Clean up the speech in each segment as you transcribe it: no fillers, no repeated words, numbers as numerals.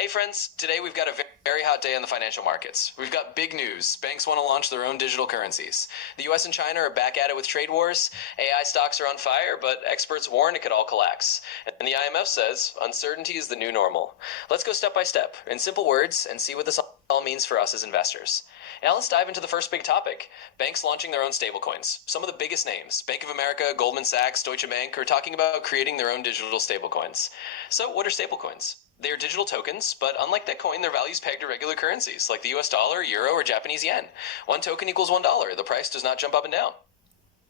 Hey friends, today we've got a very hot day on the financial markets. We've got big news. Banks want to launch their own digital currencies. The US and China are back at it with trade wars. AI stocks are on fire, but experts warn it could all collapse. And the IMF says uncertainty is the new normal. Let's go step by step, in simple words, and see what this all means for us as investors. Now let's dive into the first big topic. Banks launching their own stablecoins. Some of the biggest names, Bank of America, Goldman Sachs, Deutsche Bank, are talking about creating their own digital stablecoins. So what are stablecoins? They are digital tokens, but unlike Bitcoin, their value is pegged to regular currencies, like the US dollar, euro, or Japanese yen. One token equals $1. The price does not jump up and down.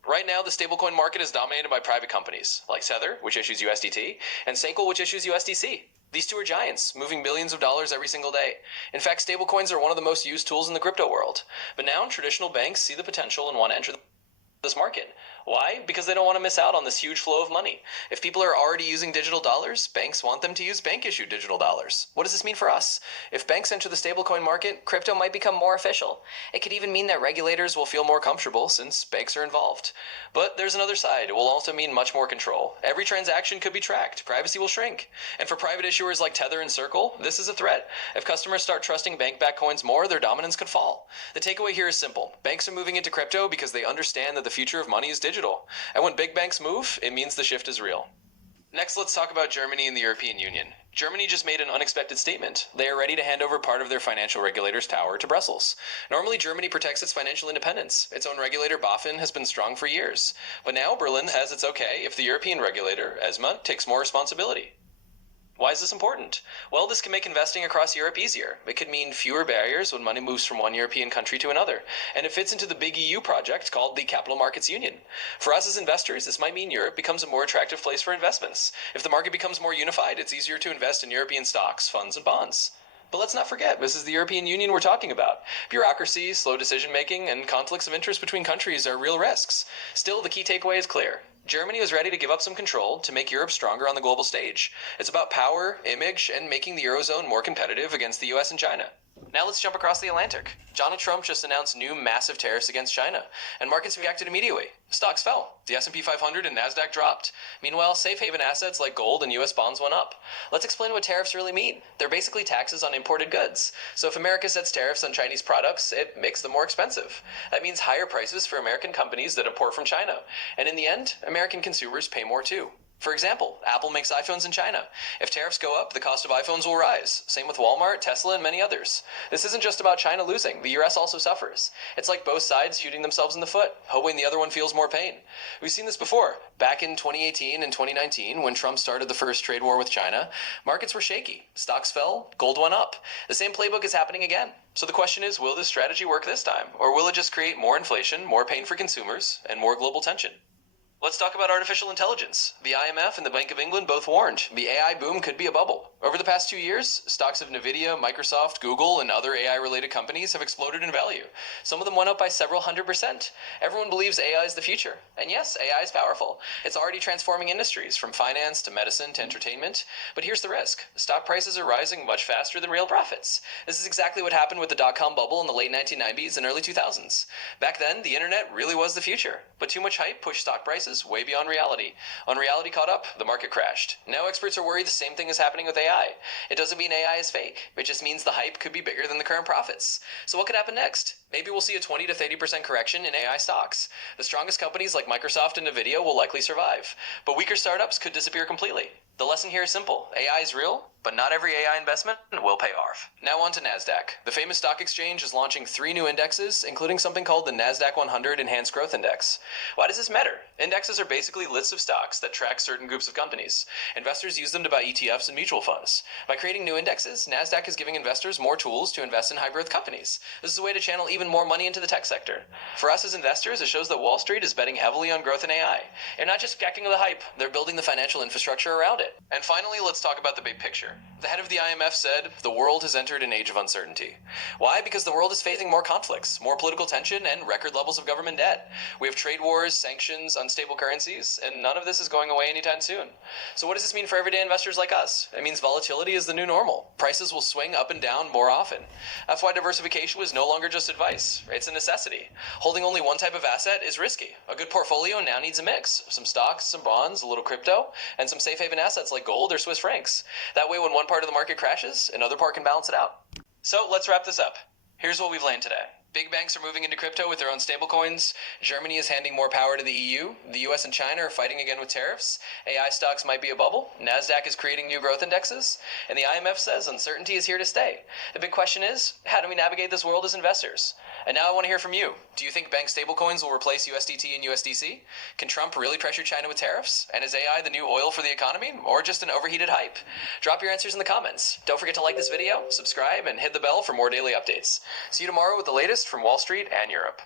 Right now, the stablecoin market is dominated by private companies, like Tether, which issues USDT, and Senkle, which issues USDC. These two are giants, moving billions of dollars every single day. In fact, stablecoins are one of the most used tools in the crypto world. But now, traditional banks see the potential and want to enter this market. Why? Because they don't want to miss out on this huge flow of money. If people are already using digital dollars, banks want them to use bank-issued digital dollars. What does this mean for us? If banks enter the stablecoin market, crypto might become more official. It could even mean that regulators will feel more comfortable since banks are involved. But there's another side. It will also mean much more control. Every transaction could be tracked. Privacy will shrink. And for private issuers like Tether and Circle, this is a threat. If customers start trusting bank-backed coins more, their dominance could fall. The takeaway here is simple. Banks are moving into crypto because they understand that the future of money is digital. And when big banks move, it means the shift is real. Next, let's talk about Germany and the European Union. Germany just made an unexpected statement. They are ready to hand over part of their financial regulator's tower to Brussels. Normally, Germany protects its financial independence. Its own regulator, BaFin, has been strong for years. But now Berlin has its okay if the European regulator, ESMA, takes more responsibility. Why is this important? Well, this can make investing across Europe easier. It could mean fewer barriers when money moves from one European country to another. And it fits into the big EU project called the Capital Markets Union. For us as investors, this might mean Europe becomes a more attractive place for investments. If the market becomes more unified, it's easier to invest in European stocks, funds, and bonds. But let's not forget, this is the European Union we're talking about. Bureaucracy, slow decision-making, and conflicts of interest between countries are real risks. Still, the key takeaway is clear. Germany was ready to give up some control to make Europe stronger on the global stage. It's about power, image, and making the Eurozone more competitive against the US and China. Now let's jump across the Atlantic. Donald Trump just announced new massive tariffs against China, and markets reacted immediately. Stocks fell. The S&P 500 and Nasdaq dropped. Meanwhile, safe haven assets like gold and US bonds went up. Let's explain what tariffs really mean. They're basically taxes on imported goods. So if America sets tariffs on Chinese products, it makes them more expensive. That means higher prices for American companies that import from China. And in the end, American consumers pay more too. For example, Apple makes iPhones in China. If tariffs go up, the cost of iPhones will rise. Same with Walmart, Tesla, and many others. This isn't just about China losing. The US also suffers. It's like both sides shooting themselves in the foot, hoping the other one feels more pain. We've seen this before. Back in 2018 and 2019, when Trump started the first trade war with China, markets were shaky. Stocks fell, gold went up. The same playbook is happening again. So the question is, will this strategy work this time? Or will it just create more inflation, more pain for consumers, and more global tension? Let's talk about artificial intelligence. The IMF and the Bank of England both warned the AI boom could be a bubble. Over the past 2 years, stocks of Nvidia, Microsoft, Google, and other AI-related companies have exploded in value. Some of them went up by several 100%. Everyone believes AI is the future. And yes, AI is powerful. It's already transforming industries, from finance to medicine to entertainment. But here's the risk. Stock prices are rising much faster than real profits. This is exactly what happened with the dot-com bubble in the late 1990s and early 2000s. Back then, the internet really was the future. But too much hype pushed stock prices way beyond reality. When reality caught up, the market crashed. Now experts are worried the same thing is happening with AI. It doesn't mean AI is fake. It just means the hype could be bigger than the current profits. So what could happen next? Maybe we'll see a 20 to 30% correction in AI stocks. The strongest companies like Microsoft and Nvidia will likely survive. But weaker startups could disappear completely. The lesson here is simple. AI is real, but not every AI investment will pay off. Now on to Nasdaq. The famous stock exchange is launching 3 new indexes, including something called the Nasdaq 100 Enhanced Growth Index. Why does this matter? Indexes are basically lists of stocks that track certain groups of companies. Investors use them to buy ETFs and mutual funds. By creating new indexes, Nasdaq is giving investors more tools to invest in high-growth companies. This is a way to channel even more money into the tech sector. For us as investors, it shows that Wall Street is betting heavily on growth in AI. They're not just reacting to the hype, they're building the financial infrastructure around it. And finally, let's talk about the big picture. The head of the IMF said, the world has entered an age of uncertainty. Why? Because the world is facing more conflicts, more political tension, and record levels of government debt. We have trade wars, sanctions, unstable currencies, and none of this is going away anytime soon. So what does this mean for everyday investors like us? It means volatility is the new normal. Prices will swing up and down more often. That's why diversification was no longer just advice. It's a necessity. Holding only one type of asset is risky. A good portfolio now needs a mix. Some stocks, some bonds, a little crypto, and some safe haven assets assets like gold or Swiss francs. That way, when one part of the market crashes, another part can balance it out. So let's wrap this up. Here's what we've learned today. Big banks are moving into crypto with their own stablecoins. Germany is handing more power to the EU. The US and China are fighting again with tariffs. AI stocks might be a bubble. Nasdaq is creating new growth indexes. And the IMF says uncertainty is here to stay. The big question is, how do we navigate this world as investors? And now I want to hear from you. Do you think bank stablecoins will replace USDT and USDC? Can Trump really pressure China with tariffs? And is AI the new oil for the economy, or just an overheated hype? Drop your answers in the comments. Don't forget to like this video, subscribe, and hit the bell for more daily updates. See you tomorrow with the latest from Wall Street and Europe.